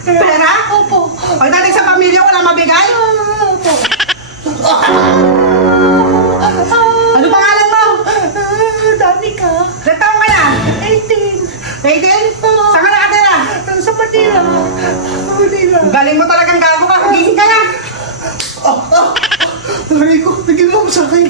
Pera? Opo. Pagdating sa pamilya, wala mabigay? Opo. Ano pangalan mo? Dami ka. Ilan taon ka na? 18. 18? Saan ka nakatira? Sa Manila. Manila. Galing mo talagang gago ka. Gising ka na. Aray ko, naging mo sa akin.